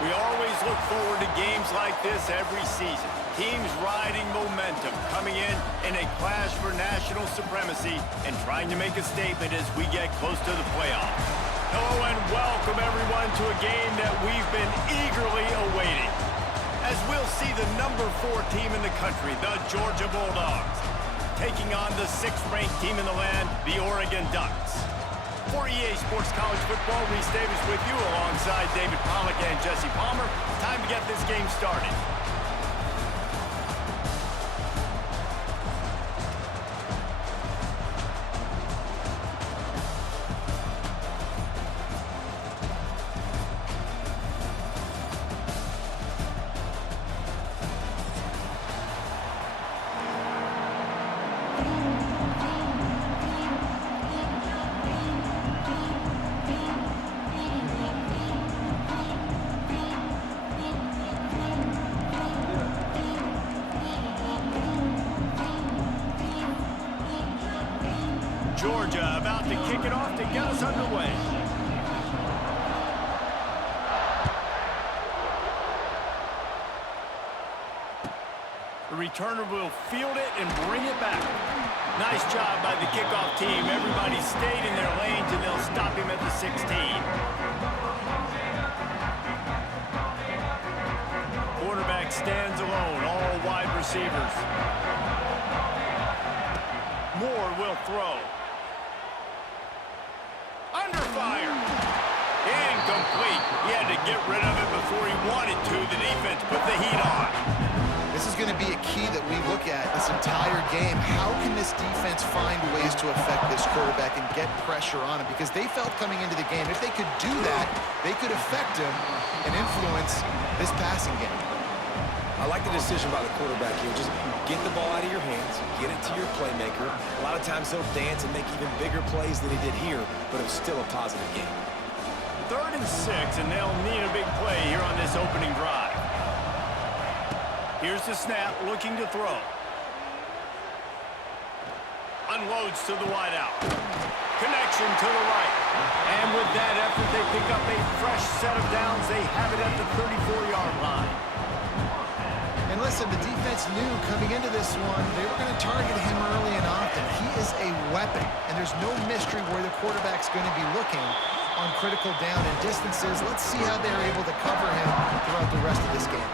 We always look forward to games like this every season. Teams riding momentum, coming in a clash for national supremacy and trying to make a statement as we get close to the playoffs. Hello and welcome everyone to a game that we've been eagerly awaiting, as we'll see the number 4 team in the country, the Georgia Bulldogs, taking on the 6th-ranked team in the land, the Oregon Ducks. For EA Sports College Football, Reese Davis with you alongside David Pollack and Jesse Palmer. Time to get this game started. Georgia about to kick it off to get us underway. The returner will field it and bring it back. Nice job by the kickoff team. Everybody stayed in their lanes and they'll stop him at the 16. Quarterback stands alone, all wide receivers. Moore will throw. Under fire. Incomplete. He had to get rid of it before he wanted to. The defense put the heat on. This is going to be a key that we look at this entire game. How can this defense find ways to affect this quarterback and get pressure on him? Because they felt coming into the game, if they could do that, they could affect him and influence this passing game. I like the decision by the quarterback here. Just get the ball out of your hands, get it to your playmaker. A lot of times he'll dance and make even bigger plays than he did here, but it was still a positive game. 3rd and 6, and they'll need a big play here on this opening drive. Here's the snap, looking to throw. Unloads to the wideout. Connection to the right. And with that effort, they pick up a fresh set of downs. They have it at the 34-yard line. And listen, the defense knew coming into this one, they were going to target him early and often. He is a weapon, and there's no mystery where the quarterback's going to be looking on critical down and distances. Let's see how they're able to cover him throughout the rest of this game.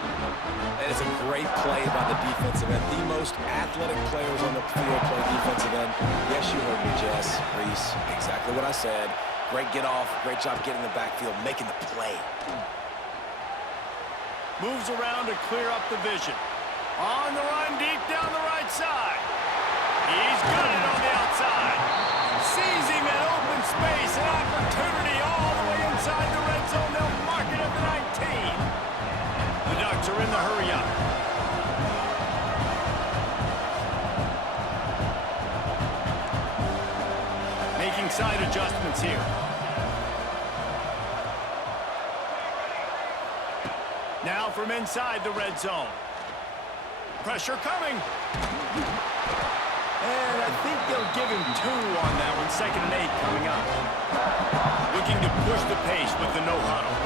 That is a great play by the defensive end. The most athletic players on the field play defensive end. Yes, you heard me, Jess, Reese. Exactly what I said. Great get off, great job getting the backfield, making the play. Moves around to clear up the vision. On the run, deep down the right side. He's got it on the outside. Sees him in open space, an opportunity all the way inside the red zone. They'll mark it at the 19. The Ducks are in the hurry-up. Making side adjustments here. Now from inside the red zone. Pressure coming. And I think they'll give him 2 on that one. 2nd and 8 coming up. Looking to push the pace with the no huddle.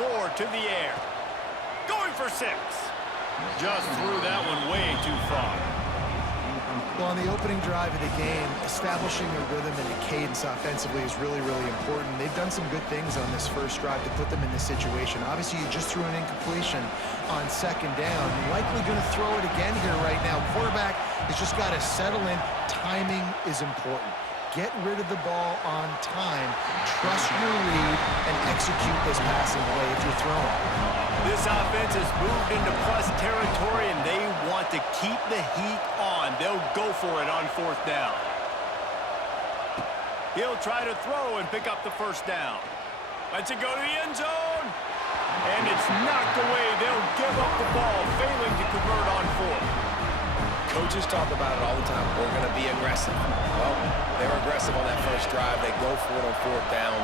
Moore to the air. Going for 6. Just threw that one way too far. Well, on the opening drive of the game, establishing a rhythm and a cadence offensively is really, really important. They've done some good things on this first drive to put them in this situation. Obviously, you just threw an incompletion on 2nd down. Likely going to throw it again here right now. Quarterback has just got to settle in. Timing is important. Get rid of the ball on time. Trust your read and execute this passing play if you're throwing. This offense has moved into plus territory, and they want to keep the heat on. They'll go for it on 4th down. He'll try to throw and pick up the 1st down. Lets it go to the end zone. And it's knocked away. They'll give up the ball, failing to convert on 4th. Coaches talk about it all the time. We're going to be aggressive. Well, they're aggressive on that first drive. They go for it on 4th down.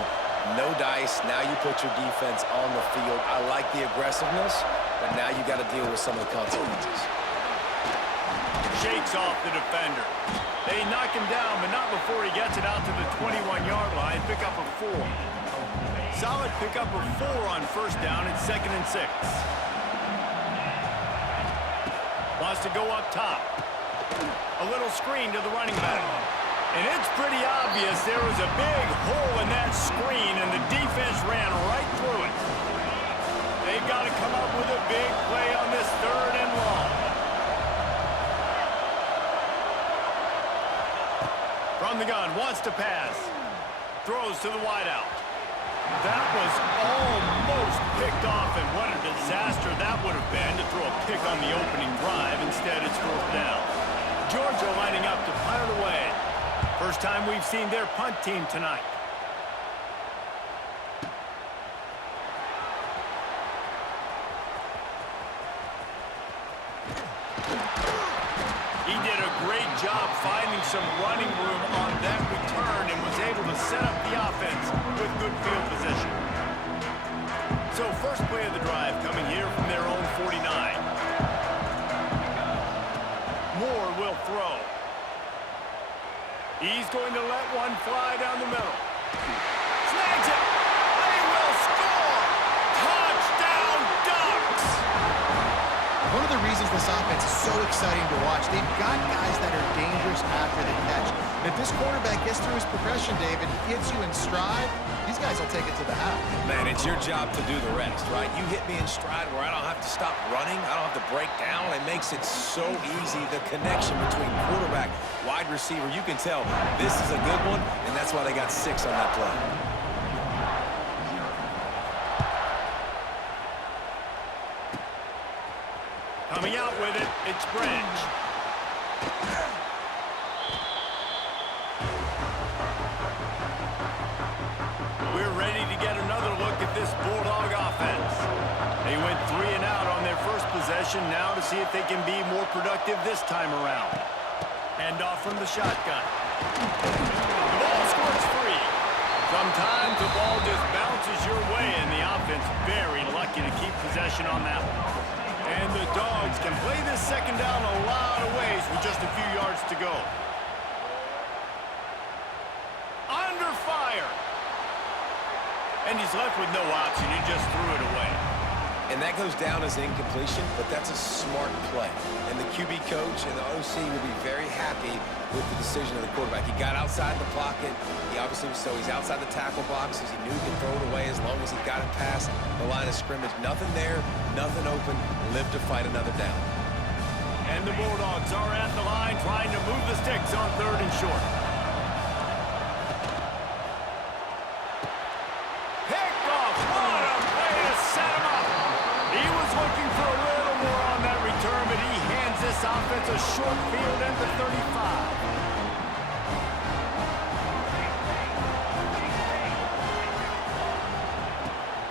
No dice. Now you put your defense on the field. I like the aggressiveness, but now you got to deal with some of the consequences. Shakes off the defender. They knock him down, but not before he gets it out to the 21-yard line. Pick up a 4. Solid pickup of 4 on first down. It's 2nd and 6. Wants to go up top. A little screen to the running back. And it's pretty obvious there was a big hole in that screen, and the defense ran right through it. They've got to come up with a big play on this 3rd and long. From the gun, wants to pass. Throws to the wideout. That was almost picked off, and what a disaster that would have been to throw a pick on the opening drive. Instead, it's 4th down. Georgia lining up to punt it away. First time we've seen their punt team tonight. He did a great job finding some running room on that return and was able to set up the offense with good field position. So first play of the drive coming here from their own 49. Moore will throw. He's going to let one fly down the middle. Snags it. They will score. Touchdown, Ducks. One of the reasons this offense is so exciting to watch, they've got guys that are dangerous after the catch. And if this quarterback gets through his progression, David, he hits you in stride, these guys will take it to the house. Man, it's your job to do the rest, right? You hit me in stride where I don't have to stop running. I don't have to break down. It makes it so easy, the connection between quarterback, wide receiver. You can tell this is a good one, and that's why they got 6 on that play. Coming out with it, it's Branch. We're ready to get another look at this Bulldog offense. They went 3 and out on their first possession, now to see if they can be more productive this time around. Hand off from the shotgun. The ball squirts free. Sometimes the ball just bounces your way, and the offense very lucky to keep possession on that one. And the Dogs can play this second down a lot of ways with just a few yards to go. Under fire. And he's left with no option. He just threw it away. And that goes down as incompletion, but that's a smart play. And the QB coach and the OC will be very happy with the decision of the quarterback. He got outside the pocket. He obviously, so he's outside the tackle boxes. He knew he could throw it away as long as he got it past the line of scrimmage. Nothing there, nothing open. Live to fight another down. And the Bulldogs are at the line trying to move the sticks on 3rd and short. Picked off. What a play to set him up. He was looking for a little more on that return, but he hands this offense a short field at the 35.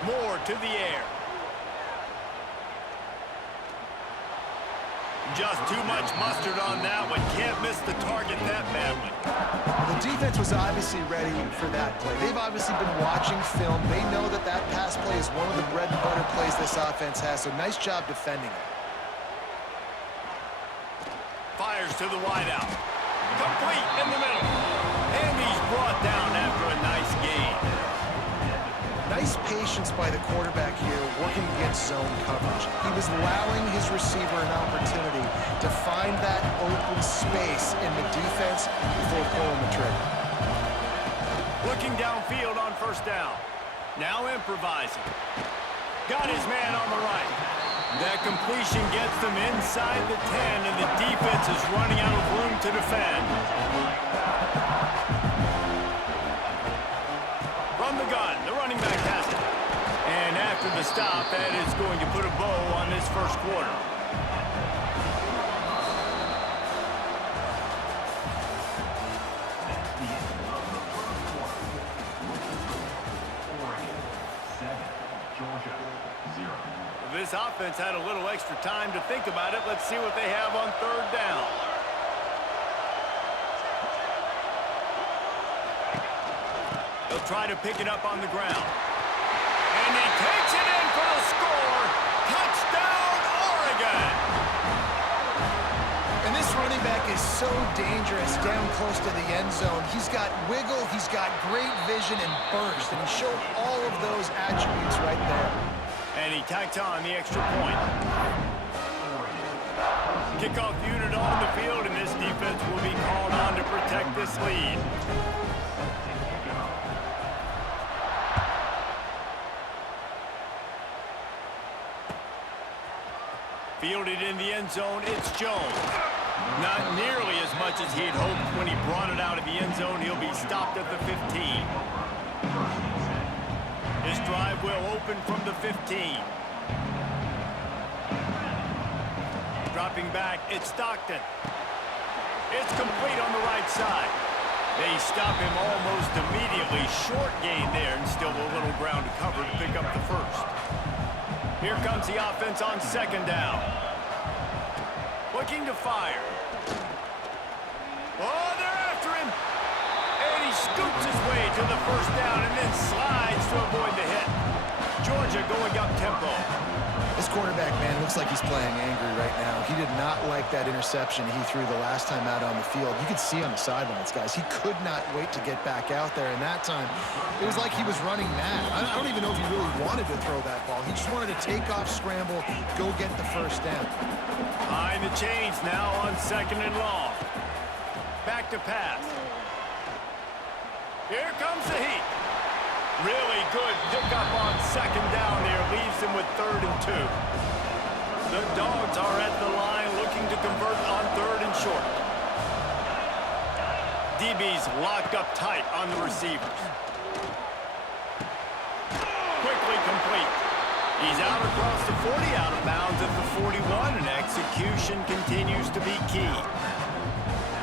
Moore to the air. Just too much mustard on that one. Can't miss the target that badly. The defense was obviously ready for that play. They've obviously been watching film. They know that that pass play is one of the bread and butter plays this offense has, so nice job defending it. Fires to the wideout. Complete in the middle. And he's brought down after a nice gain. Nice patience by the quarterback here, working against zone coverage. He was allowing his receiver an opportunity to find that open space in the defense before pulling the trigger. Looking downfield on first down. Now improvising. Got his man on the right. That completion gets them inside the 10, and the defense is running out of room to defend. From the gun, the running back has it. And after the stop, that is going to put a bow on this first quarter. This offense had a little extra time to think about it. Let's see what they have on 3rd down. They'll try to pick it up on the ground. And he takes it in for the score. Touchdown, Oregon! And this running back is so dangerous down close to the end zone. He's got wiggle, he's got great vision and burst, and he showed all of those attributes right there. And he tacks on the extra point. Kickoff unit on the field, and this defense will be called on to protect this lead. Fielded in the end zone, it's Jones. Not nearly as much as he had hoped when he brought it out of the end zone. He'll be stopped at the 15. His drive will open from the 15. Dropping back, it's Stockton. It's complete on the right side. They stop him almost immediately. Short gain there, and still a little ground to cover to pick up the first. Here comes the offense on second down. Looking to fire. Oh, they're after him. And he scoops his way to the first down and then slides to avoid the hit. Georgia going up tempo. This quarterback, man, looks like he's playing angry right now. He did not like that interception he threw the last time out on the field. You could see on the sidelines, guys, he could not wait to get back out there. And that time, it was like he was running mad. I don't even know if he really wanted to throw that ball. He just wanted to take off, scramble, go get the first down. Behind the chains now on second and long. Back to pass. Here comes the heat. Really good pickup on second down there. Leaves him with 3rd and 2. The Dogs are at the line looking to convert on 3rd and short. DB's locked up tight on the receivers. Quickly complete. He's out across the 40, out of bounds at the 41, and execution continues to be key.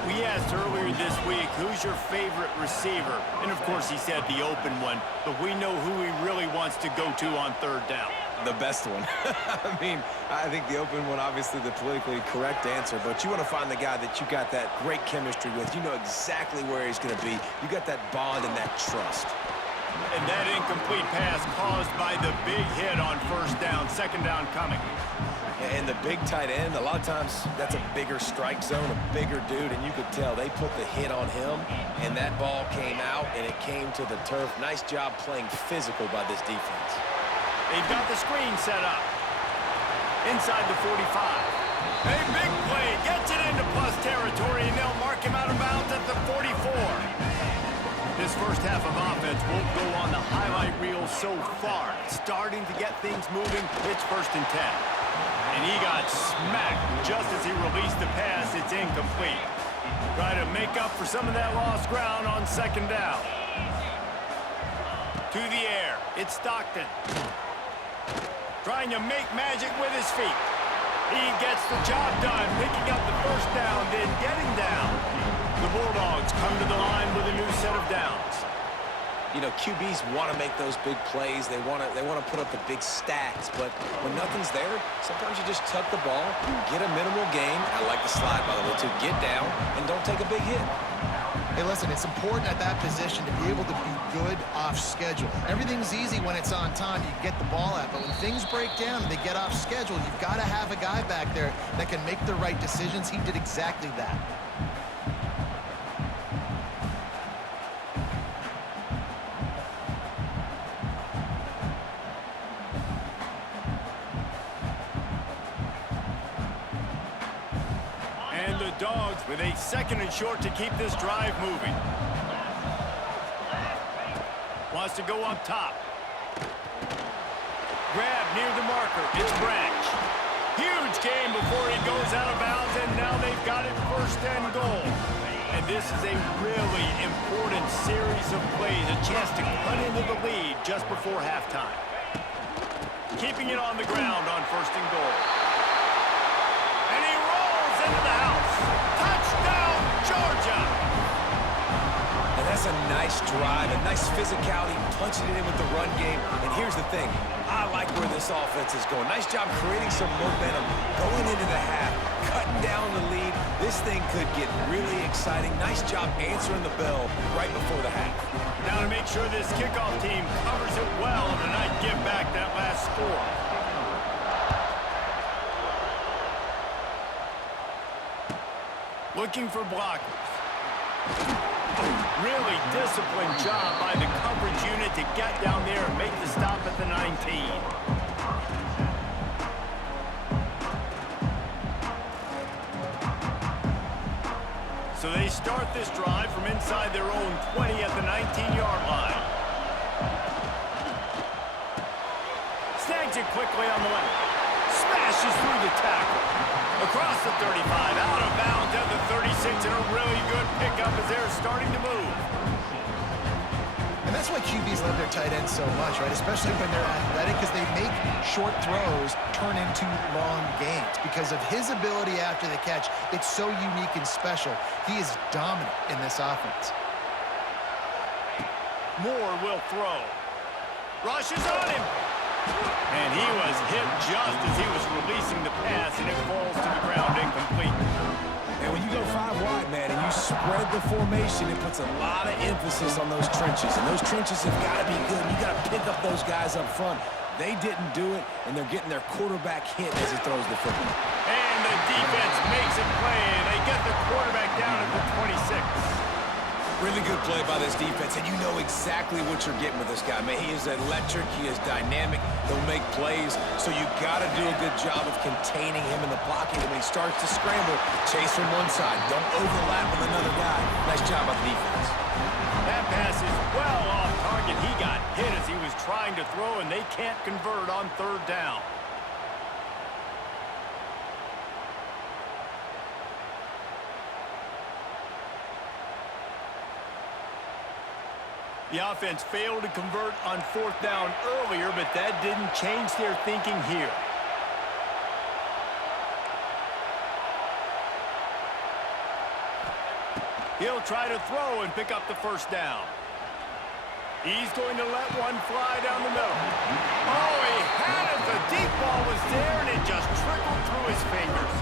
We asked earlier this week, who's your favorite receiver? And of course he said the open one, but we know who he really wants to go to on 3rd down. The best one. I mean, I think the open one, obviously the politically correct answer, but you want to find the guy that you got that great chemistry with. You know exactly where he's going to be. You got that bond and that trust. And that incomplete pass caused by the big hit on 1st down, 2nd down coming. And the big tight end, a lot of times that's a bigger strike zone, a bigger dude, and you could tell they put the hit on him, and that ball came out, and it came to the turf. Nice job playing physical by this defense. They've got the screen set up. Inside the 45. A big play, gets it into plus territory, and they'll mark him out of bounds at the 44. This first half of offense won't go on the highlight reel so far. Starting to get things moving, it's 1st and 10. And he got smacked just as he released the pass. It's incomplete. Try to make up for some of that lost ground on 2nd down. To the air, it's Stockton. Trying to make magic with his feet. He gets the job done, picking up the first down, then getting down. The Bulldogs come to the line with a new set of downs. You know, QBs want to make those big plays. They want to put up the big stats. But when nothing's there, sometimes you just tuck the ball, get a minimal gain. I like the slide, by the way, to get down and don't take a big hit. Hey, listen, it's important at that position to be able to be good off schedule. Everything's easy when it's on time. You get the ball out. But when things break down and they get off schedule, you've got to have a guy back there that can make the right decisions. He did exactly that. Dogs with a 2nd and short to keep this drive moving. Wants to go up top. Grab near the marker. It's Branch. Huge game before he goes out of bounds, and now they've got it 1st and goal. And this is a really important series of plays, a chance to cut into the lead just before halftime. Keeping it on the ground on 1st and goal. And he rolls into the house. Touchdown, Georgia! And that's a nice drive, a nice physicality, punching it in with the run game. And here's the thing. I like where this offense is going. Nice job creating some momentum, going into the half, cutting down the lead. This thing could get really exciting. Nice job answering the bell right before the half. Now to make sure this kickoff team covers it well and not give back that last score. Looking for blockers. Really disciplined job by the coverage unit to get down there and make the stop at the 19. So they start this drive from inside their own 20 at the 19-yard line. Snags it quickly on the left. Smashes through the tackle. Across the 35, out of bounds at the 36, and a really good pickup as they're starting to move. And that's why QBs love their tight ends so much, right? Especially when they're athletic, because they make short throws turn into long gains. Because of his ability after the catch, it's so unique and special. He is dominant in this offense. Moore will throw. Rushes on him. And he was hit just as he was releasing the pass, and it falls to the ground incomplete. And when you go 5 wide, man, and you spread the formation, it puts a lot of emphasis on those trenches. And those trenches have got to be good. You got to pick up those guys up front. They didn't do it, and they're getting their quarterback hit as he throws the football. And the defense makes a play. They get the quarterback down at the 26. Really good play by this defense, and you know exactly what you're getting with this guy, man. He is electric. He is dynamic. He'll make plays, so you got to do a good job of containing him in the pocket. And when he starts to scramble, chase from one side. Don't overlap with another guy. Nice job by the defense. That pass is well off target. He got hit as he was trying to throw, and they can't convert on 3rd down. The offense failed to convert on 4th down earlier, but that didn't change their thinking here. He'll try to throw and pick up the 1st down. He's going to let one fly down the middle. Oh, he had it. The deep ball was there, and it just trickled through his fingers.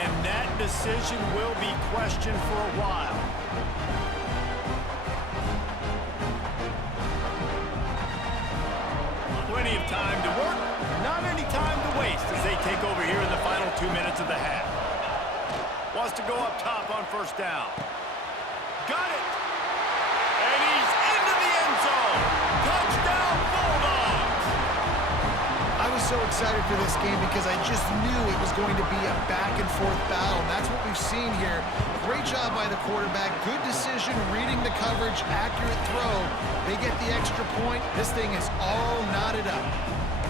And that decision will be questioned for a while. Plenty of time to work, not any time to waste as they take over here in the final 2 minutes of the half. Wants to go up top on 1st down. Got it! And he's into the end zone! Touchdown, Bulldogs! I was so excited for this game because I just knew it was going to be a back-and-forth battle. And that's what we've seen here. Great job by the quarterback. Good decision, reading the coverage, accurate throw. They get the extra point. This thing is all knotted up.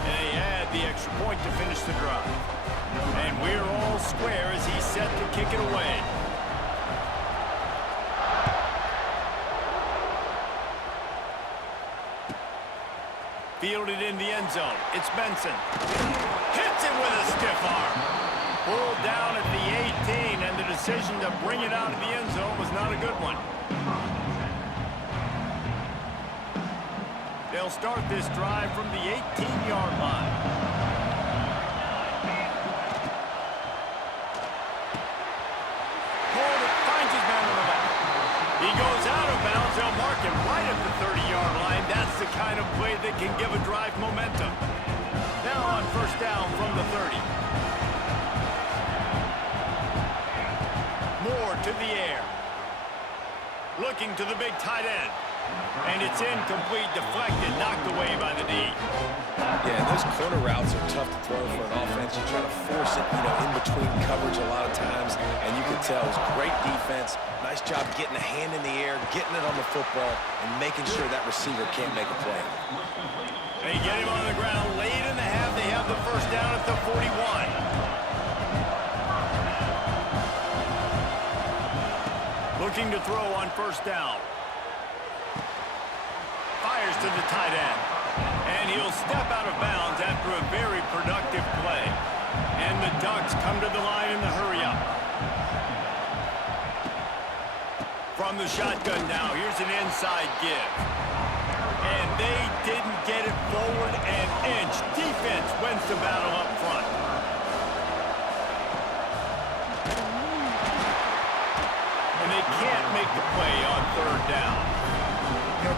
And they add the extra point to finish the drive. And we're all square as he's set to kick it away. Fielded in the end zone. It's Benson. Hits it with a stiff arm. Pulled down at the 18, and the decision to bring it out of the end zone was not a good one. They'll start this drive from the 18-yard line. Pulled, finds his man on the back. He goes out of bounds. They'll mark him right at the 30-yard line. That's the kind of play that can give a drive momentum. Now on 1st down from the 30. Moore to the air. Looking to the big tight end. And it's incomplete, deflected, knocked away by the D. Yeah, those corner routes are tough to throw for an offense. You try to force it, in between coverage a lot of times, and you can tell it was great defense. Nice job getting a hand in the air, getting it on the football, and making sure that receiver can't make a play. They get him on the ground late in the half. They have the 1st down at the 41. Looking to throw on 1st down. Fires to the tight end. And he'll step out of bounds after a very productive play. And the Ducks come to the line in the hurry-up. From the shotgun now, here's an inside give. And they didn't get it forward an inch. Defense wins the battle up front. And they can't make the play on 3rd down.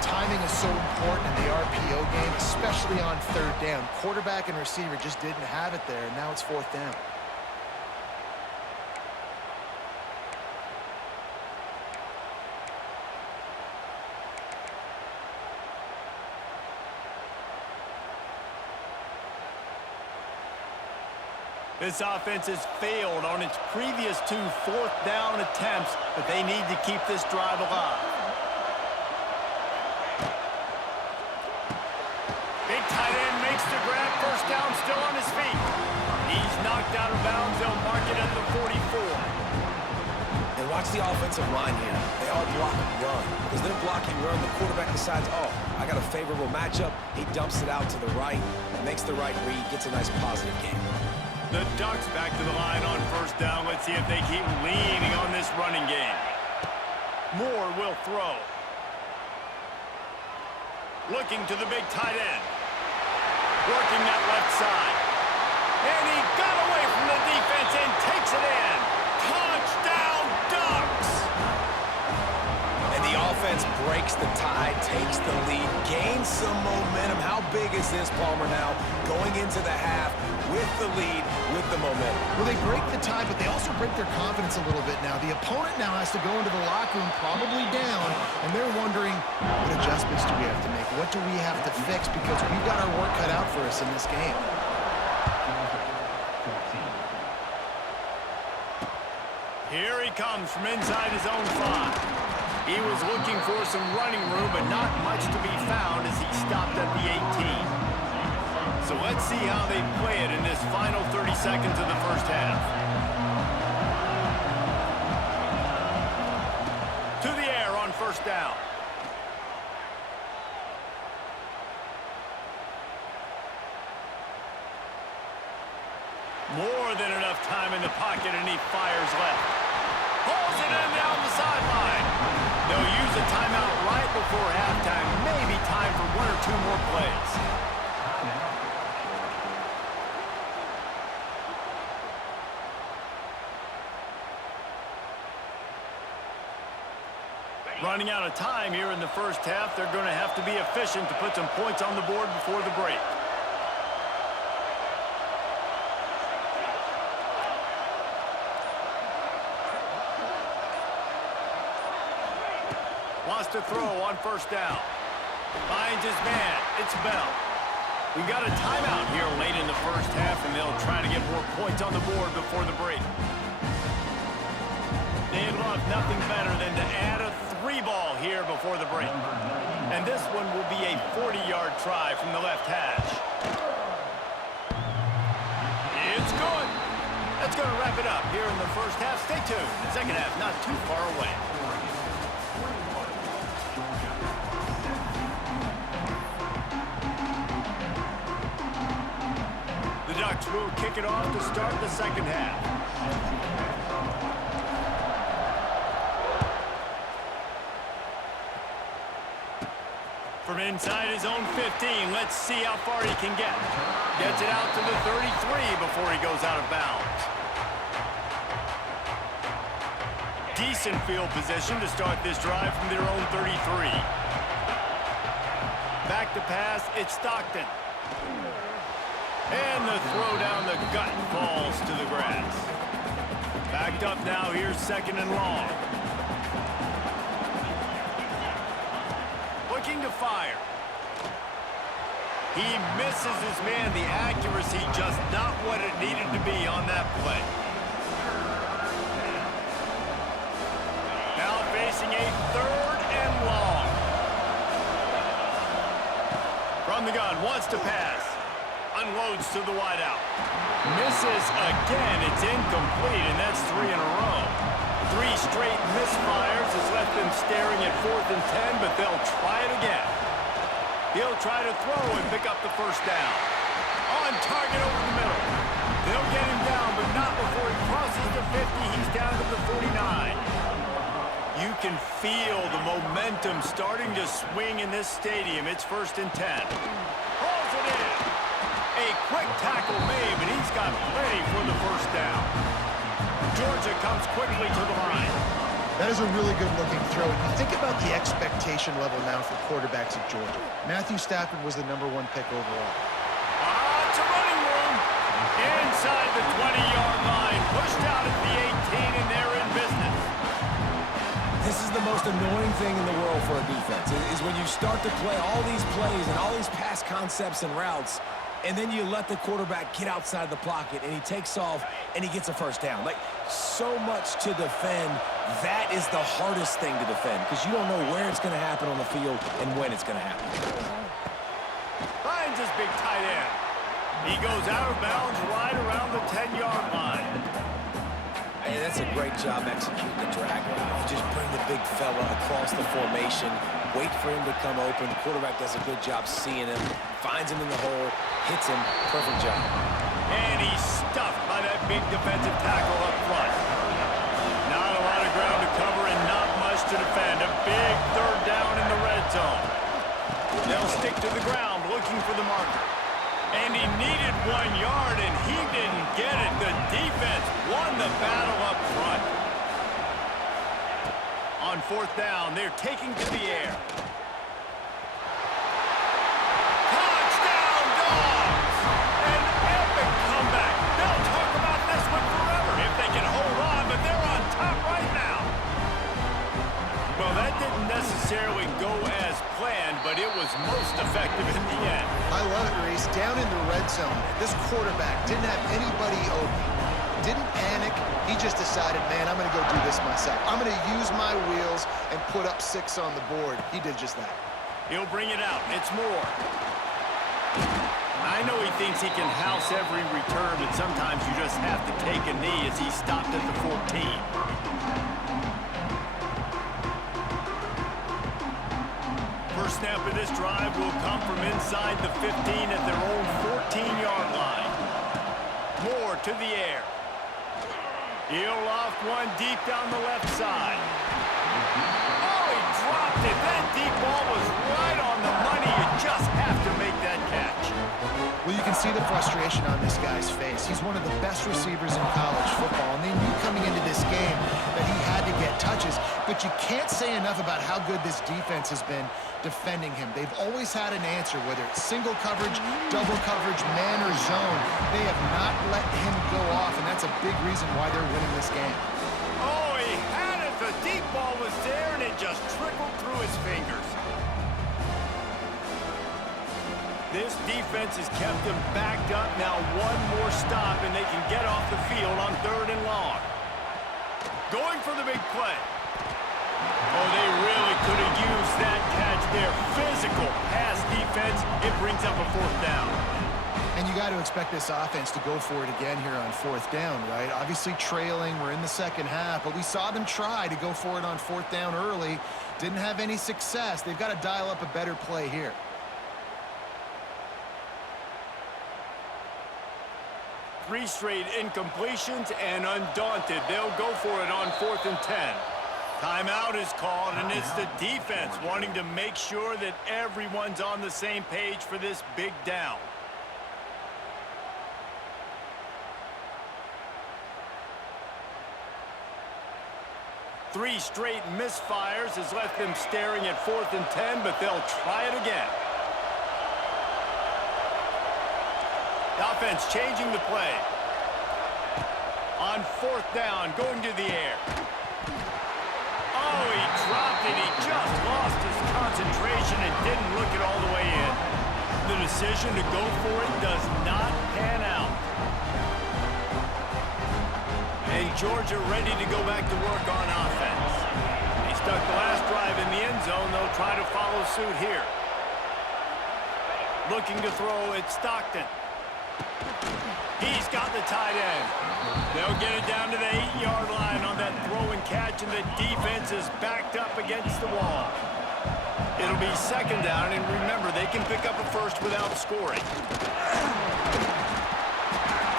Timing is so important in the RPO game, especially on 3rd down. Quarterback and receiver just didn't have it there, and now it's 4th down. This offense has failed on its previous 2 fourth-down attempts, but they need to keep this drive alive. Big tight end makes the grab. First down, still on his feet. He's knocked out of bounds. They'll mark it at the 44. And watch the offensive line here. They all block run. Because they're blocking run, the quarterback decides, oh, I got a favorable matchup. He dumps it out to the right, makes the right read, gets a nice positive game. The Ducks back to the line on first down. Let's see if they keep leaning on this running game. Moore will throw. Looking to the big tight end. Working that left side. And he got away from the defense and takes it in. Touchdown, Ducks! And the offense breaks the tie, takes the lead, gains some momentum. How big is this, Palmer, now? Going into the half with the lead, with the momentum. Well, they break the tie, but they also break their confidence a little bit now. The opponent now has to go into the locker room, probably down, and they're wondering, what adjustments do we have to make? What do we have to fix? Because we've got our work cut out for us in this game. Here he comes from inside his own 5. He was looking for some running room, but not much to be found as he stopped at the 18. So let's see how they play it in this final 30 seconds of the first half. To the air on first down. More than enough time in the pocket, and he fires left. Pulls it in down the sideline. They'll use a timeout right before halftime. Maybe time for 1 or 2 more plays. Running out of time here in the first half. They're going to have to be efficient to put some points on the board before the break. Wants to throw on first down. Finds his man. It's Bell. We've got a timeout here late in the first half, and they'll try to get more points on the board before the break. They'd love nothing better than to add a 3-ball here before the break. And this one will be a 40-yard try from the left hash. It's good. That's going to wrap it up here in the first half. Stay tuned. The second half not too far away. The Ducks will kick it off to start the second half. From inside his own 15, let's see how far he can get. Gets it out to the 33 before he goes out of bounds. Decent field position to start this drive from their own 33. Back to pass, it's Stockton. And the throw down the gut falls to the grass. Backed up now, here's second and long. Looking to fire. He misses his man. The accuracy just not what it needed to be on that play. Now facing a third and long. From the gun, wants to pass. Unloads to the wideout. Misses again. It's incomplete, and that's 3 in a row. 3 straight misfires has left them staring at 4th and 10, but they'll try it again. He'll try to throw and pick up the first down. On target over the middle. They'll get him down, but not before he crosses the 50. He's down to the 49. You can feel the momentum starting to swing in this stadium. It's 1st and 10. Hauls it in. A quick tackle made, but he's got plenty for the first down. Georgia comes quickly to the line. That is a really good-looking throw. And you think about the expectation level now for quarterbacks at Georgia. Matthew Stafford was the #1 pick overall. It's a running room. Inside the 20-yard line. Pushed out at the 18, and they're in business. This is the most annoying thing in the world for a defense, is when you start to play all these plays and all these pass concepts and routes, and then you let the quarterback get outside the pocket, and he takes off, and he gets a first down. Like, so much to defend. That is the hardest thing to defend because you don't know where it's going to happen on the field and when it's going to happen. Finds his big tight end. He goes out of bounds right around the 10-yard line. Hey, that's a great job executing the drag route. You just bring the big fella across the formation, wait for him to come open. The quarterback does a good job seeing him, finds him in the hole, hits him. Perfect job. And he's stuffed by that big defensive tackle up front. Not a lot of ground to cover and not much to defend. A big third down in the red zone. They'll stick to the ground looking for the marker. And he needed 1 yard, and he didn't get it. The defense won the battle up front. On fourth down, they're taking to the air. Touchdown, Dogs! An epic comeback. They'll talk about this one forever if they can hold on, but they're on top right now. Well, that didn't necessarily go as planned, but it was most effective in the end. I love it, Reese. Down in the red zone, this quarterback didn't have anybody open. Didn't panic. He just decided, man, I'm going to go do this myself. I'm going to use my wheels and put up 6 on the board. He did just that. He'll bring it out. It's Moore. I know he thinks he can house every return, but sometimes you just have to take a knee as he stopped at the 14. First snap of this drive will come from inside the 15 at their own 14-yard line. Moore to the air. He'll loft one deep down the left side. Oh, he dropped it. That deep ball was right on the money. You just have to make that catch. Well, you can see the frustration on this guy's face. He's one of the best receivers in college football, and they knew coming into this game that he had to get touches, but you can't say enough about how good this defense has been defending him. They've always had an answer, whether it's single coverage, double coverage, man or zone. They have not let him go off, and that's a big reason why they're winning this game. Oh, he had it. The deep ball was there, and it just trickled through his fingers. This defense has kept them backed up. Now one more stop, and they can get off the field on 3rd and long. Going for the big play. Oh, they really could have used that catch there. Physical pass defense. It brings up a 4th down. And you got to expect this offense to go for it again here on 4th down, right? Obviously trailing, we're in the second half, but we saw them try to go for it on 4th down early. Didn't have any success. They've got to dial up a better play here. Three straight incompletions, and undaunted, they'll go for it on 4th and 10. Timeout is called, and it's the defense wanting to make sure that everyone's on the same page for this big down. Three straight misfires has left them staring at 4th and 10, but they'll try it again. The offense changing the play. On 4th down, going to the air. Oh, he dropped it. He just lost his concentration and didn't look it all the way in. The decision to go for it does not pan out. And Georgia ready to go back to work on offense. He stuck the last drive in the end zone. They'll try to follow suit here. Looking to throw at Stockton. He's got the tight end. They'll get it down to the 8-yard line on that throw and catch, and the defense is backed up against the wall. It'll be 2nd down, and remember, they can pick up a first without scoring.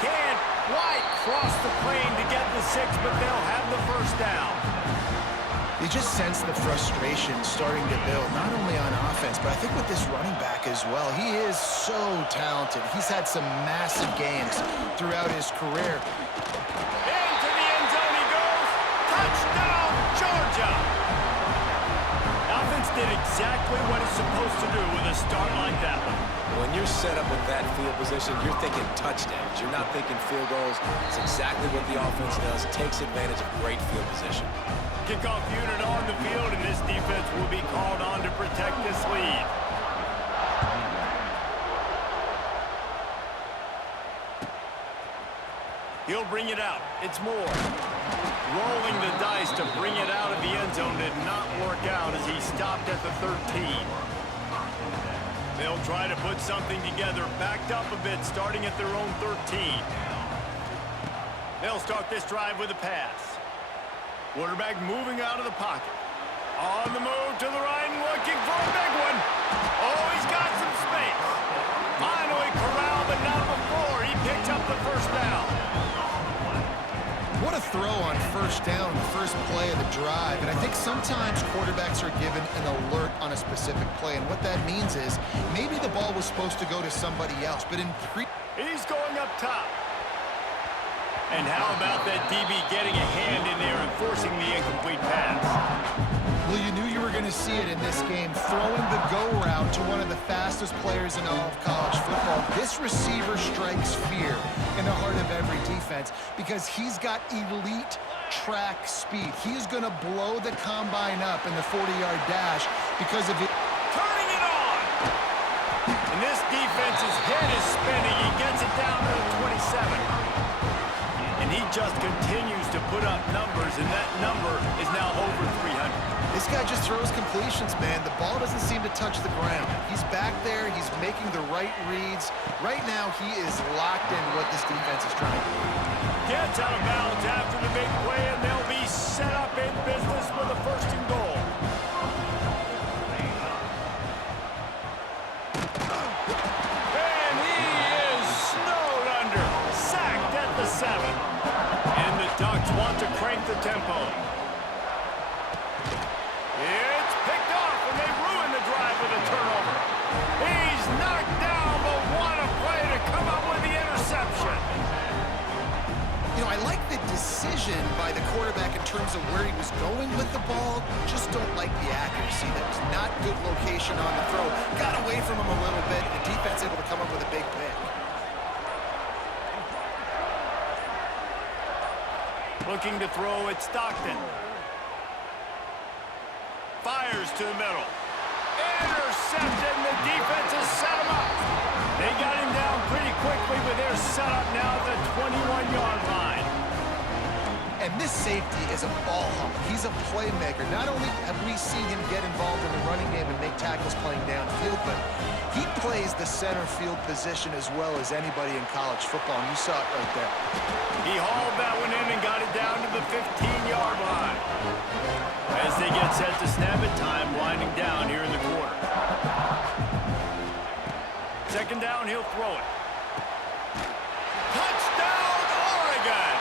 Can't quite cross the plane to get the 6, but they'll have the first down. You just sense the frustration starting to build, not only on offense, but I think with this running back as well. He is so talented. He's had some massive games throughout his career. Into the end zone he goes. Touchdown, Georgia! Offense did exactly what it's supposed to do with a start like that one. When you're set up with that field position, you're thinking touchdowns. You're not thinking field goals. It's exactly what the offense does. Takes advantage of great field position. Kickoff unit on the field, and this defense will be called on to protect this lead. He'll bring it out. It's Moore. Rolling the dice to bring it out of the end zone did not work out as he stopped at the 13. They'll try to put something together, backed up a bit, starting at their own 13. They'll start this drive with a pass. Quarterback moving out of the pocket. On the move to the right and looking for a big one. Oh, he's got some space. Finally corralled, but not before. He picks up the first down. What a throw on first down, the first play of the drive. And I think sometimes quarterbacks are given an alert on a specific play. And what that means is maybe the ball was supposed to go to somebody else. But he's going up top. And how about that DB getting a hand in there and forcing the incomplete pass? Well, you knew you were going to see it in this game, throwing the go route to one of the fastest players in all of college football. This receiver strikes fear in the heart of every defense because he's got elite track speed. He's going to blow the combine up in the 40-yard dash because of it. Turning it on! And this defense's head is spinning. He gets it down to the 27. And he just continues to put up numbers, and that number is now over 300. This guy just throws completions, man. The ball doesn't seem to touch the ground. He's back there. He's making the right reads. Right now, he is locked in what this defense is trying to do. Gets out of bounds after the big play, and they'll be set up in business with a first and goal. And he is snowed under. Sacked at the 7. And the Ducks want to crank the tempo. It's picked off, and they ruin the drive with a turnover. He's knocked down, but what a play to come up with the interception. You know, I like the decision by the quarterback in terms of where he was going with the ball. Just don't like the accuracy. That was not good location on the throw. Got away from him a little bit, and the defense able to come up with a big pick. Looking to throw at Stockton. Fires to the middle. Intercepted, and the defense has set him up. They got him down pretty quickly, but they're set up now at the 21-yard line. And this safety is a ball hawk. He's a playmaker. Not only have we seen him get involved in the running game and make tackles playing downfield, but he plays the center field position as well as anybody in college football, and you saw it right there. He hauled that one in and got it down to the 15-yard line. As they get set to snap it, time winding down here in the quarter. Second down, he'll throw it. Touchdown, Oregon!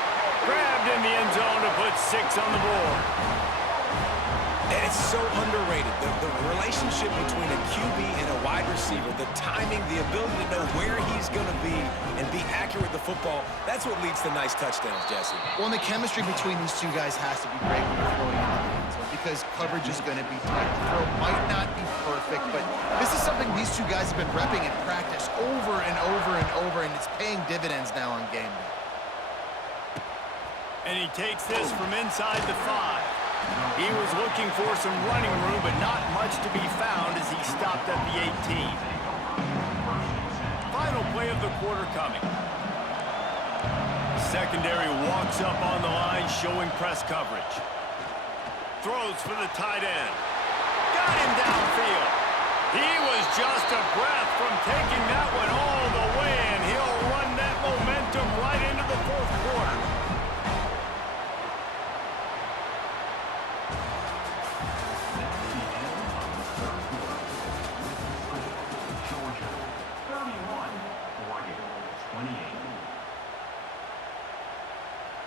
Grabbed in the end zone to put 6 on the board. And it's so underrated. The relationship between a QB and a wide receiver, the timing, the ability to know where he's going to be and be accurate with the football, that's what leads to nice touchdowns, Jesse. Well, and the chemistry between these two guys has to be great when you're throwing into the end zone because coverage is going to be tight. The throw might not be perfect, but this is something these two guys have been repping in practice over and over and over, and it's paying dividends now on game day. And he takes this from inside the 5. He was looking for some running room, but not much to be found as he stopped at the 18. Final play of the quarter coming. Secondary walks up on the line, showing press coverage. Throws for the tight end. Got him downfield. He was just a breath from taking that one all the way, and he'll run that momentum right into the fourth quarter.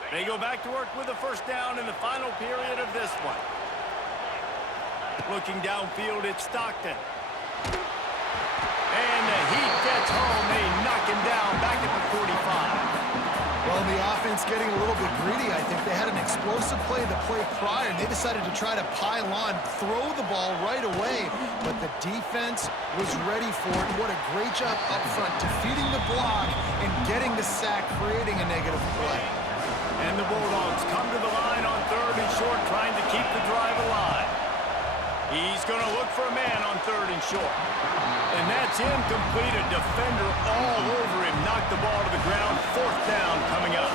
They go back to work with a first down in the final period of this one. Looking downfield, it's Stockton. And the Heat gets home. They knock him down back at the 45. Well, the offense getting a little bit greedy, I think. They had an explosive play the play prior, and they decided to try to pile on, throw the ball right away. But the defense was ready for it. What a great job up front, defeating the block and getting the sack, creating a negative play. And the Bulldogs come to the line on 3rd and short, trying to keep the drive alive. He's going to look for a man on 3rd and short. And that's incomplete. A defender all over him. Knocked the ball to the ground. 4th down coming up.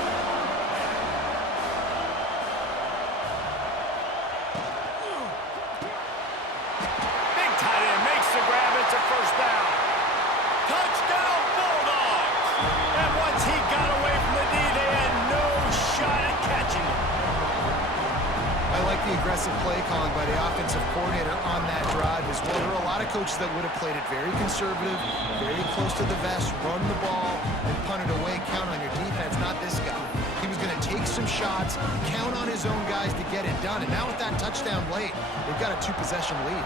the aggressive play calling by the offensive coordinator on that drive as well. There are a lot of coaches that would have played it very conservative, very close to the vest, run the ball, and punt it away, count on your defense, not this guy. He was going to take some shots, count on his own guys to get it done, and now with that touchdown late, they've got a 2-possession lead.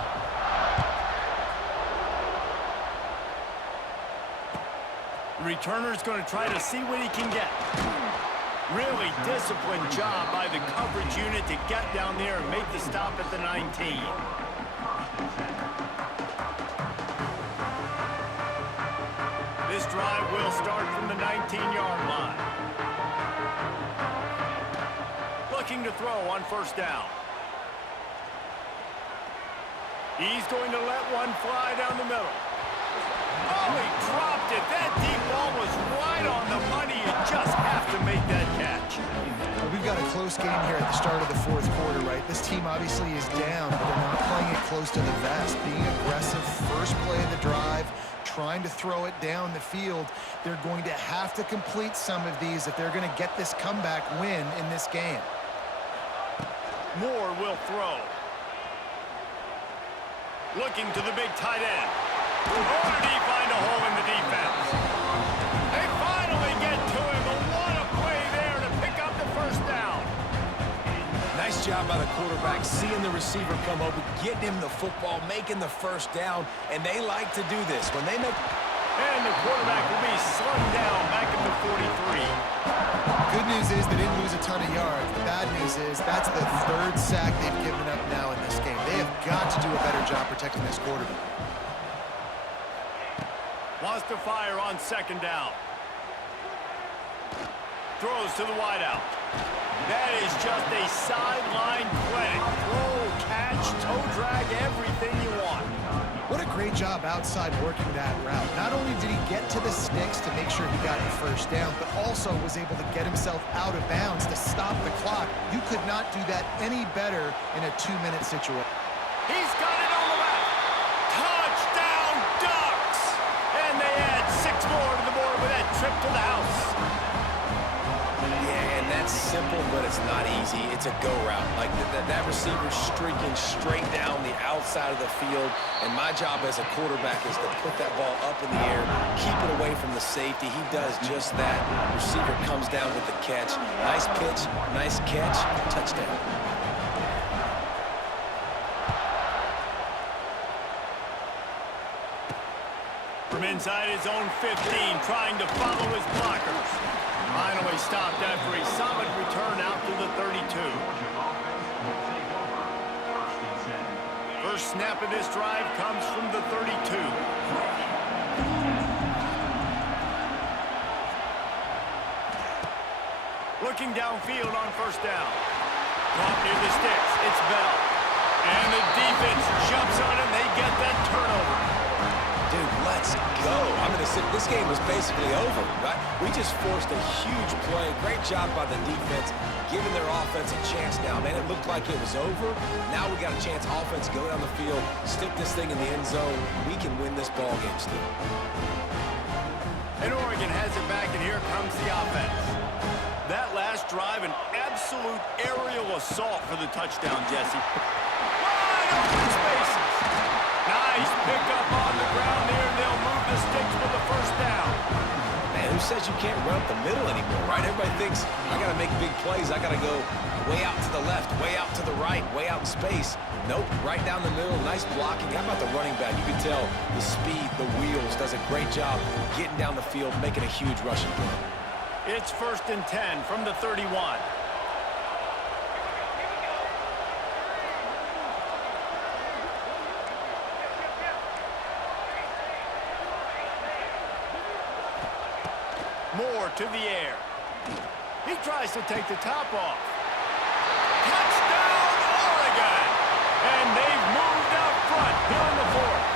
The returner's going to try to see what he can get. Really disciplined job by the coverage unit to get down there and make the stop at the 19. This drive will start from the 19-yard line. Looking to throw on first down. He's going to let one fly down the middle. Oh, he dropped it. That deep ball was right on the money. You just have to make that catch. Well, we've got a close game here at the start of the fourth quarter, right? This team obviously is down, but they're not playing it close to the vest. Being aggressive, first play of the drive, trying to throw it down the field. They're going to have to complete some of these if they're going to get this comeback win in this game. Moore will throw. Looking to the big tight end. Oh, did he find a hole in the defense? They finally get to him, but what a play there to pick up the first down. Nice job by the quarterback, seeing the receiver come over, getting him the football, making the first down, and they like to do this. When they make... And the quarterback will be slung down back at the 43. Good news is they didn't lose a ton of yards. The bad news is that's the third sack they've given up now in this game. They have got to do a better job protecting this quarterback. Wants to fire on second down. Throws to the wideout. That is just a sideline clinic. Throw, catch, toe drag, everything you want. What a great job outside working that route. Not only did he get to the sticks to make sure he got the first down, but also was able to get himself out of bounds to stop the clock. You could not do that any better in a 2-minute situation. He's got it on the left. Touchdown, Ducks! And they add 6 more to the board with that trip to the house. Yeah, and that's simple, but it's not easy. It's a go route. Like that receiver streaking straight down the outside of the field, and my job as a quarterback is to put that ball up in the air, keep it away from the safety. He does just that. Receiver comes down with the catch. Nice pitch, nice catch, touchdown. From inside his own 15, trying to follow his blockers. Finally stopped after a solid return out to the 32. First snap of this drive comes from the 32. Looking downfield on first down. Caught near the sticks. It's Bell. And the defense jumps on him. They get that turnover. Dude, let's go. I'm going to say this game was basically over, right? We just forced a huge play. Great job by the defense, giving their offense a chance now. Man, it looked like it was over. Now we got a chance. Offense, go down the field, stick this thing in the end zone. We can win this ball game still. And Oregon has it back, and here comes the offense. That last drive, an absolute aerial assault for the touchdown, Jesse. Wide open spaces. Nice pickup on the ground there. They'll move the sticks for the first down. Man, who says you can't run up the middle anymore, right? Everybody thinks I got to make big plays. I got to go way out to the left, way out to the right, way out in space. Nope, right down the middle. Nice blocking. How about the running back? You can tell the speed, the wheels, does a great job getting down the field, making a huge rushing play. It's 1st and 10 from the 31. Moore to the air. He tries to take the top off. Touchdown, Oregon! And they've moved out front here in the 4th.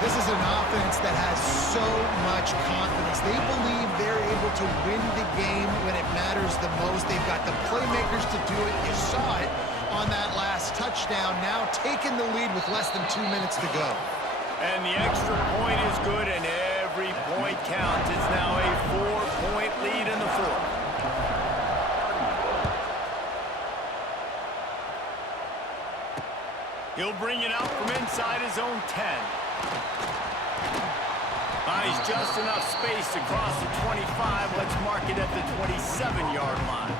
This is an offense that has so much confidence. They believe they're able to win the game when it matters the most. They've got the playmakers to do it. You saw it on that last touchdown. Now taking the lead with less than 2 minutes to go. And the extra point is good, and every point counts. It's now a 4-point lead in the 4th. He'll bring it out from inside his own 10. Buys just enough space to cross the 25. Let's mark it at the 27-yard line.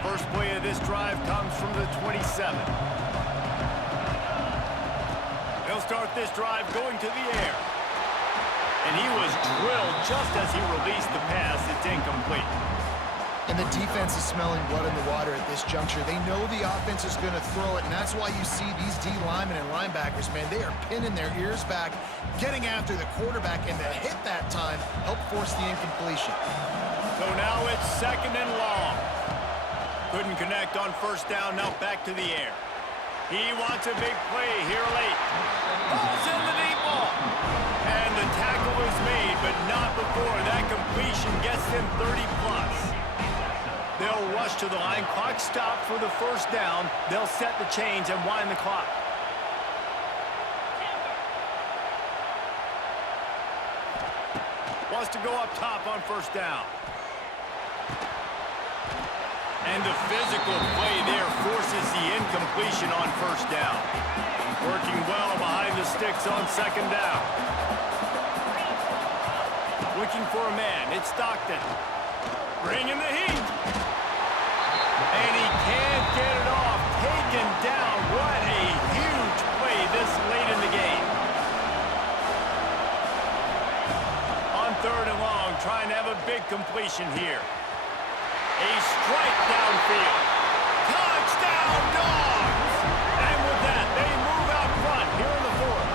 First play of this drive comes from the 27. He'll start this drive going to the air. And he was drilled just as he released the pass. It's incomplete. And the defense is smelling blood in the water at this juncture. They know the offense is going to throw it, and that's why you see these D linemen and linebackers, man, they are pinning their ears back, getting after the quarterback, and the hit that time helped force the incompletion. So now it's second and long. Couldn't connect on first down, now back to the air. He wants a big play here late. Balls in the deep ball. And the tackle is made, but not before that completion gets them 30+. They'll rush to the line. Clock stopped for the first down. They'll set the chains and wind the clock. Wants to go up top on first down. And the physical play there forces the incompletion on first down. Working well behind the sticks on second down. Looking for a man. It's Stockton. Bringing the heat. And he can't get it off. Taken down. What a huge play this late in the game. On third and long, trying to have a big completion here. A strike downfield. Touchdown, Dogs! And with that, they move out front here in the fourth.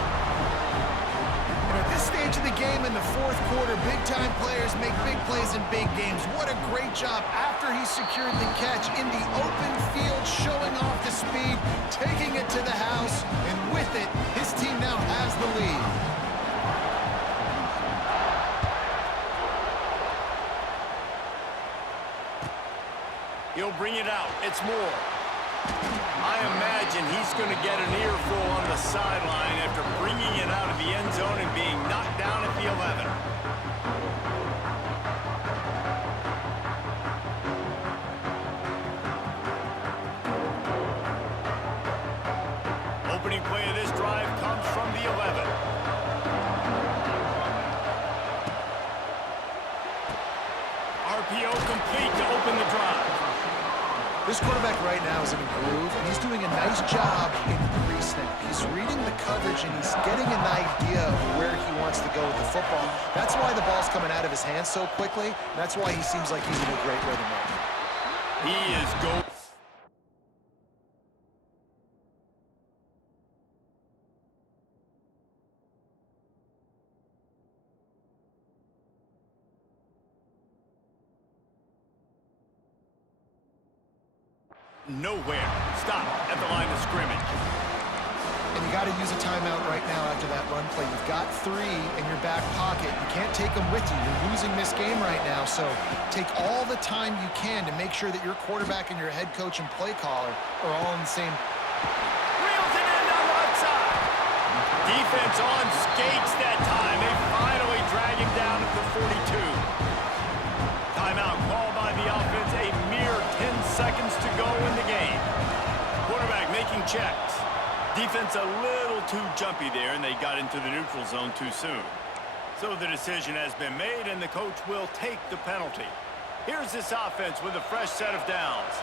And at this stage of the game in the fourth quarter, big-time players make big plays in big games. What a great job after he secured the catch in the open field, showing off the speed, taking it to the house, and with it, his team now has the lead. He'll bring it out. It's Moore. I imagine he's going to get an earful on the sideline after bringing it out of the end zone and being knocked down at the 11. Opening play of this drive comes from the 11. RPO complete to open the drive. This quarterback right now is in a groove, and he's doing a nice job in pre-snap. He's reading the coverage, and he's getting an idea of where he wants to go with the football. That's why the ball's coming out of his hands so quickly. That's why he seems like he's in a great rhythm right now. He is going. Nowhere. Stop at the line of scrimmage. And you got to use a timeout right now after that run play. You've got 3 in your back pocket. You can't take them with you. You're losing this game right now, so take all the time you can to make sure that your quarterback and your head coach and play caller are all in the same. Reels it in on the outside. Defense on skates that time. They finally drag him down at the 42. Timeout called by the offense. A mere 10 seconds to go in the game. Quarterback making checks. Defense a little too jumpy there, and they got into the neutral zone too soon. So the decision has been made, and the coach will take the penalty. Here's this offense with a fresh set of downs.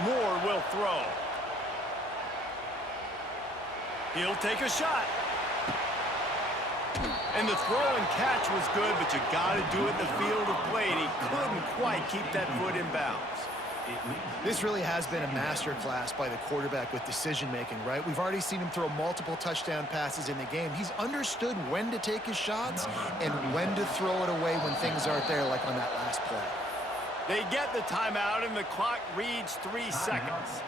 Moore will throw. He'll take a shot. And the throw and catch was good, but you got to do it in the field of play, and he couldn't quite keep that foot in bounds. This really has been a masterclass by the quarterback with decision-making, right? We've already seen him throw multiple touchdown passes in the game. He's understood when to take his shots and when to throw it away when things aren't there, like on that last play. They get the timeout, and the clock reads 3 seconds.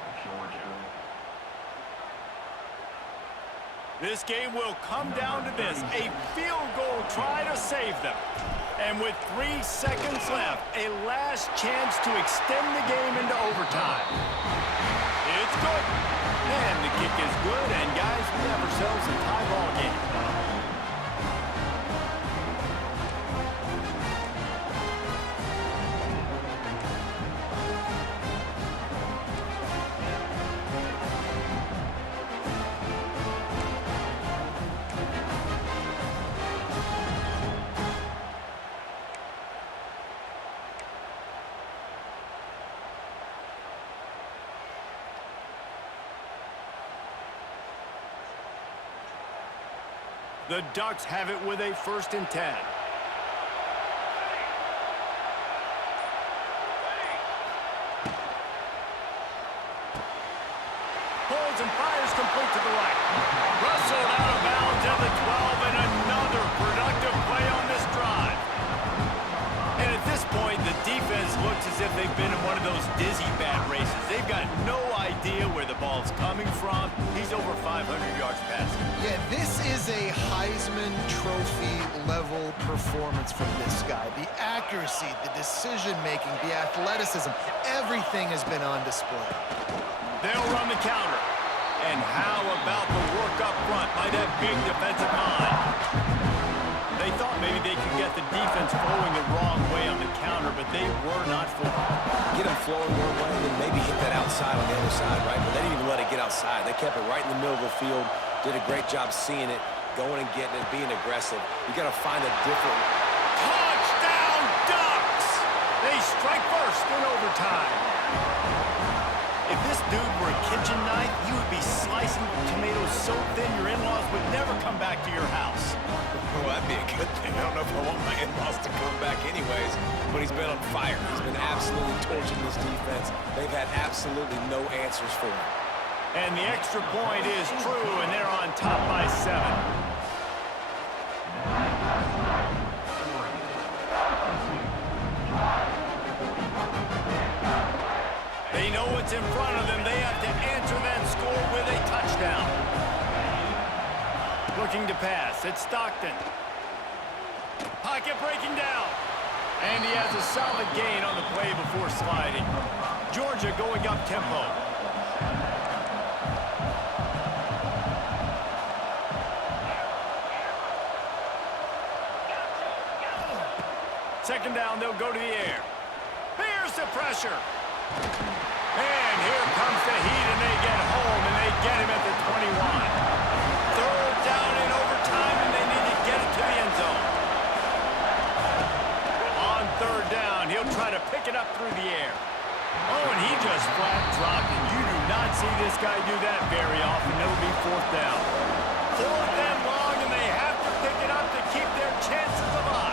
This game will come down to this, a field goal try to save them. And with 3 seconds left, a last chance to extend the game into overtime. It's good. And the kick is good, and guys, we have ourselves a tie ball game. The Ducks have it with a 1st and 10. Pulls and fires complete to the right. Rustled out of bounds at the 12, and another productive play on this drive. And at this point, the defense looks as if they've been in one of those dizzy bat races. They've got no idea where the ball's coming from. He's over 500 yards passing. Yeah, this is a Heisman Trophy level performance from this guy. The accuracy, the decision-making, the athleticism, everything has been on display. They'll run the counter. And how about the work up front by that big defensive line? They thought maybe they could get the defense flowing the wrong way on the counter, but they were not flowing. Get them flowing one way, then maybe hit that outside on the other side, right? But they didn't even let it get outside. They kept it right in the middle of the field, did a great job seeing it, going and getting it, being aggressive. You got to find a different... Touchdown, Ducks! They strike first in overtime. If this dude were a kitchen knife, you would be slicing tomatoes so thin your in-laws would never come back to your house. Well, that'd be a good thing. I don't know if I want my in-laws to come back anyways, but he's been on fire. He's been absolutely torching this defense. They've had absolutely no answers for him. And the extra point is true, and they're on top by 7. They know what's in front of them. They have to answer that score with a touchdown. Looking to pass. It's Stockton. Pocket breaking down. And he has a solid gain on the play before sliding. Georgia going up tempo. Second down, they'll go to the air. Here's the pressure. And here comes the heat, and they get home, and they get him at the 21. Third down in overtime, and they need to get it to the end zone. On third down, he'll try to pick it up through the air. Oh, and he just flat dropped it. You do not see this guy do that very often. It'll be 4th down. 4th and long, and they have to pick it up to keep their chances alive.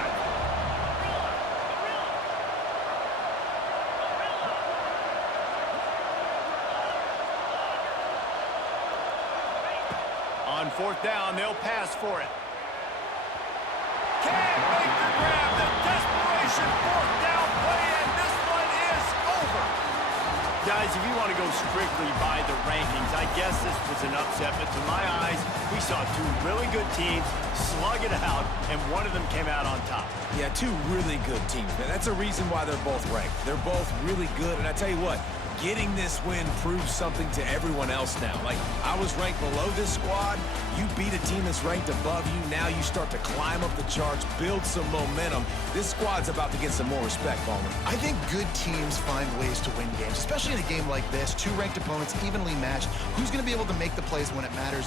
On 4th down, they'll pass for it. Can't make the grab. The desperation 4th down play, and this one is over. Guys, if you want to go strictly by the rankings, I guess this was an upset, but to my eyes, we saw 2 really good teams slug it out, and one of them came out on top. Yeah, 2 really good teams, man. That's a reason why they're both ranked. They're both really good, and I tell you what, getting this win proves something to everyone else now. Like, I was ranked below this squad. You beat a team that's ranked above you. Now you start to climb up the charts, build some momentum. This squad's about to get some more respect, Palmer. I think good teams find ways to win games, especially in a game like this. 2 ranked opponents evenly matched. Who's going to be able to make the plays when it matters?